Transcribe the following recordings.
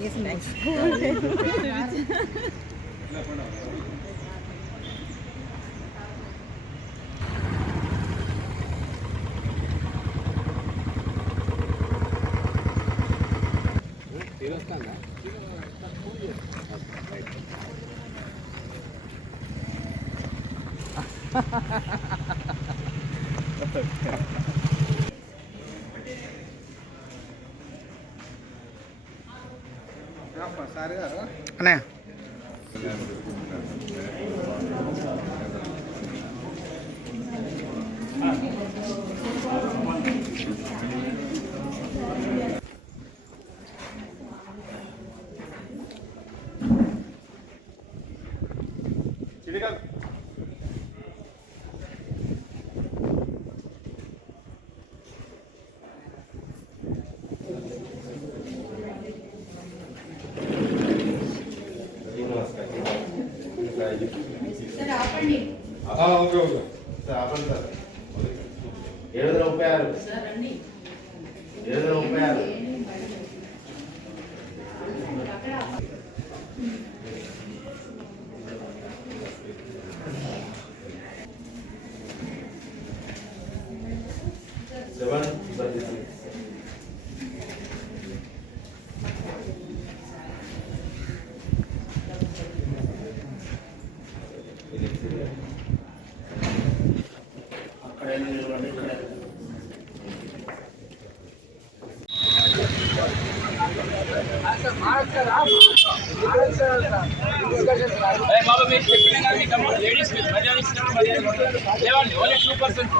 Yes, nice. Ha ha ha ha ha ha. అన్నయ్య. చిడిగల్ okay okay. Sir ఆపండి sir. ఏడు వందల ముప్పై ఆరు. ఏడు వందల ముప్పై ఆరు. ఓన్లీ టూ పర్సెంట్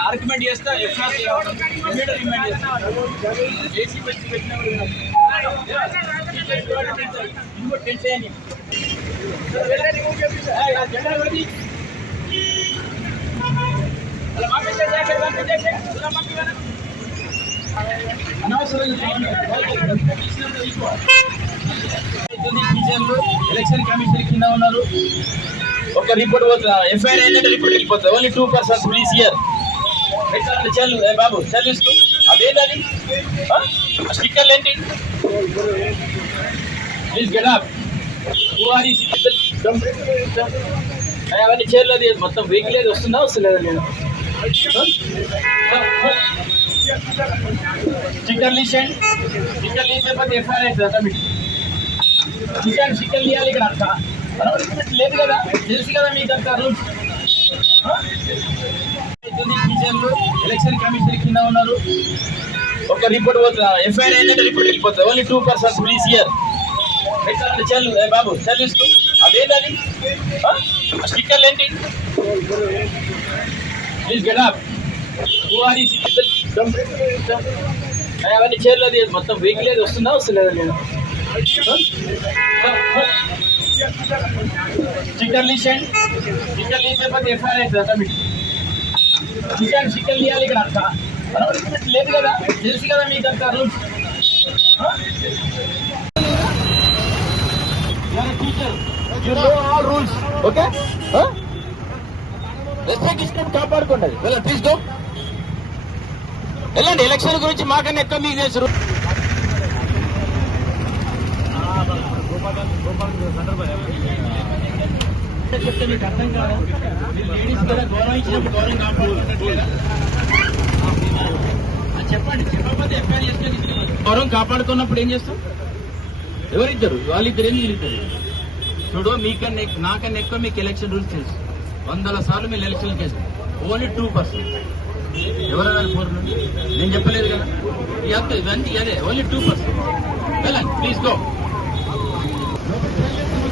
ఆర్గ్యుమెంట్ చేస్తా ఎఫ్ఐఆర్ ఇమీడియట్ రిమైండ్ చేస్తా ఏసీ వచ్చి పెట్టిన ఇంకో టెన్ చేయండి జెండా టీచర్లు ఎలక్షన్ కమిషన్ కింద ఉన్నారు ఒక రిపోర్ట్ పోతుంది ఎఫ్ఐఆర్ ఏంటంటే రిపోర్ట్ వెళ్ళిపోతుంది ఓన్లీ టూ పర్సన్స్ ప్లీజ్ ఇయర్ చెల్లు బాబు చెల్లిస్తూ అదేంటది స్టిక్కర్లు ఏంటి ప్లీజ్ గెట్ అప్ అవన్నీ చేయలేదు మొత్తం వెహికల్ ఏది వస్తుందా వస్తలేదా నేను చికెన్ లీసెంట్ చికెన్ ఇచ్చేపోతే ఎఫ్ఐఆర్ అవుతుంది మీకు చికెన్ చికెన్ లియాలి ఇక్కడ అంతా. లేదు కదా? తెలుసు కదా మీకు అంతా రూల్స్? టీచర్లు ఎలక్షన్ కమిషన్ కింద ఉన్నారు. ఒక రిపోర్ట్ పోతుంది ఎఫ్ఐఆర్ ఏంటంటే రిపోర్ట్ వెళ్ళిపోతుంది. ఓన్లీ టూ పర్సన్స్ ప్లీజ్ ఇయర్ చెల్లు ఏ బాబు చెల్లిస్తూ. అదేంటది? స్టిక్కర్లు ఏంటి? ప్లీజ్ గెట్ అప్ అవన్నీ చేయలేదు మొత్తం వెహికల్ ఏది వస్తుందా వస్తలేదా నేను చికెన్ ఇచ్చేయండి చికెన్ ఇచ్చేపోతే ఎఫ్ఐఆర్ అవుతుంది కమిటీ చికెన్ చికెన్ ఇవ్వాలి ఇక్కడ అంతా లేదు కదా తెలుసు కదా మీకు అంతా rules teacher you know all rules okay respect ఇష్టం కాపాడుకోండి అది వెళ్ళండి ప్లీజ్ గో వెళ్ళండి ఎలక్షన్ గురించి మాకన్నా ఎక్కువ మీకు చేశారు చెప్తే మీకు అర్థం కాదు లేడీస్ గౌరవం ఇచ్చినప్పుడు గౌరవం కాపాడు చెప్పండి చెప్పకపోతే ఎఫ్ఐఆర్ చేసుకొని గౌరవం కాపాడుకున్నప్పుడు ఏం చేస్తాం? ఎవరిద్దరు? వాళ్ళిద్దరు ఏం వీళ్ళిద్దరు? చూడు మీకన్నా నాకన్నా ఎక్కువ మీకు ఎలక్షన్ రూల్స్ తెలుసు. వందల సార్లు మీరు ఎలక్షన్ చేస్తారు ఓన్లీ టూ పర్సెంట్ ఎవరైనా ఫోర్ నుండి? నేను చెప్పలేదు కదా. ఇవన్నీ అదే ఓన్లీ టూ పర్సెంట్ వెళ్ళండి ప్లీజ్ గో